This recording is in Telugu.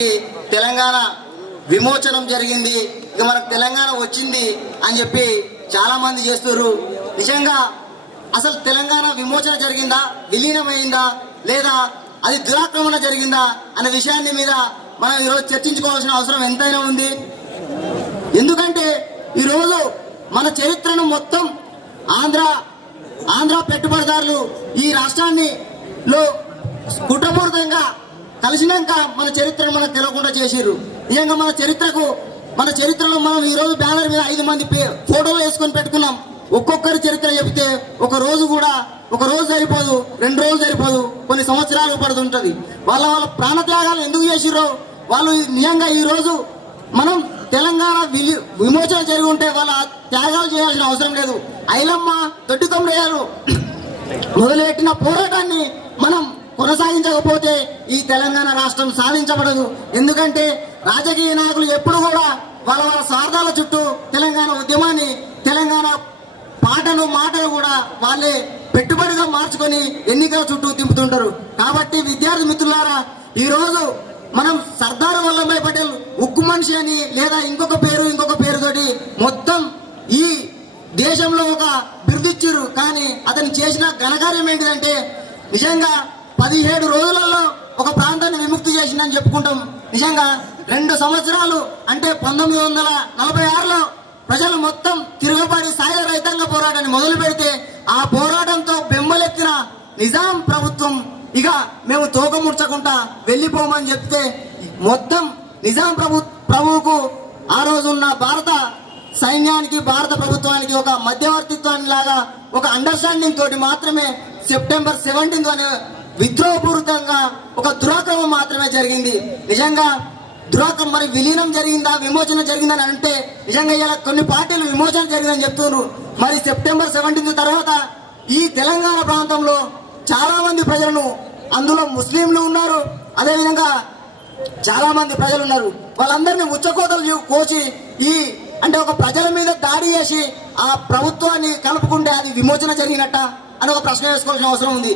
తెలంగాణ విమోచనం జరిగింది, ఇక మనకు తెలంగాణ వచ్చింది అని చెప్పి చాలా మంది చేస్తున్నారు. నిజంగా అసలు తెలంగాణ విమోచన జరిగిందా, విలీనమైందా, లేదా అది దురాక్రమణ జరిగిందా అనే విషయాన్ని మీద మనం ఈరోజు చర్చించుకోవాల్సిన అవసరం ఎంతైనా ఉంది. ఎందుకంటే ఈరోజు మన చరిత్రను మొత్తం ఆంధ్ర పెట్టుబడిదారులు ఈ రాష్ట్రాన్ని కుట్రపూరితంగా కలిసినాక మన చరిత్రను మనకు తెలియకుండా చేసిర్రు. నిజంగా మన చరిత్రలో మనం ఈ రోజు బ్యానర్ మీద 5 మంది ఫోటోలు వేసుకొని పెట్టుకున్నాం. ఒక్కొక్కరి చరిత్ర చెబితే ఒక రోజు సరిపోదు, 2 రోజులు సరిపోదు, కొన్ని సంవత్సరాలు పడుతుంటది. వాళ్ళ ప్రాణత్యాగాలు ఎందుకు చేసిర్రో వాళ్ళు నిజంగా ఈ రోజు మనం తెలంగాణ విమోచన జరిగి ఉంటే వాళ్ళ త్యాగాలు చేయాల్సిన అవసరం లేదు. ఐలమ్మ, దొడ్డికొమరయ్యలు మొదలుపెట్టిన పోరాటాన్ని మనం కొనసాగించకపోతే ఈ తెలంగాణ రాష్ట్రం సాధించబడదు. ఎందుకంటే రాజకీయ నాయకులు ఎప్పుడు కూడా వాళ్ళ స్వార్థాల చుట్టూ తెలంగాణ ఉద్యమాన్ని, తెలంగాణ మాటలు కూడా వాళ్ళే పెట్టుబడిగా మార్చుకొని ఎన్నికల చుట్టూ తింపుతుంటారు. కాబట్టి విద్యార్థి మిత్రులారా, ఈ రోజు మనం సర్దార్ వల్లభాయ్ పటేల్ ఉక్కు మనిషి అని లేదా ఇంకొక పేరుతోటి మొత్తం ఈ దేశంలో ఒక బిరుదిచ్చారు. కానీ అతను చేసిన ఘనకార్యం ఏంటిదంటే నిజంగా 17 రోజులలో ఒక ప్రాంతాన్ని విముక్తి చేసిందని చెప్పుకుంటాం. నిజంగా 2 సంవత్సరాలు అంటే 1946లో ప్రజలు మొత్తం తిరుగుబాటు సాయుధ రైతాంగ పోరాటాన్ని మొదలు పెడితే ఆ పోరాటంతో బెంబలెత్తిన నిజాం ప్రభుత్వం ఇక మేము తోక ముడ్చకుండా వెళ్ళిపోమని చెప్తే మొత్తం నిజాం ప్రభువుకు ఆ రోజున్న భారత సైన్యానికి, భారత ప్రభుత్వానికి ఒక మధ్యవర్తిత్వాన్ని లాగా ఒక అండర్స్టాండింగ్ తోటి మాత్రమే సెప్టెంబర్ 17 అనే విద్రోహపూరితంగా ఒక దురాక్రమం మాత్రమే జరిగింది. నిజంగా మరి విలీనం జరిగిందా, విమోచన జరిగిందని అంటే నిజంగా ఇలా కొన్ని పార్టీలు విమోచన జరిగిందని చెప్తున్నారు. మరి సెప్టెంబర్ 17 తర్వాత ఈ తెలంగాణ ప్రాంతంలో చాలా మంది ప్రజలను, అందులో ముస్లింలు ఉన్నారు, అదేవిధంగా చాలా మంది ప్రజలు ఉన్నారు, వాళ్ళందరినీ ఉచ్చకోతలు కోసి అంటే ఒక ప్రజల మీద దాడి చేసి ఆ ప్రభుత్వాన్ని కలుపుకుంటే అది విమోచన జరిగినట్ట అని ఒక ప్రశ్న వేసుకోవాల్సిన అవసరం ఉంది.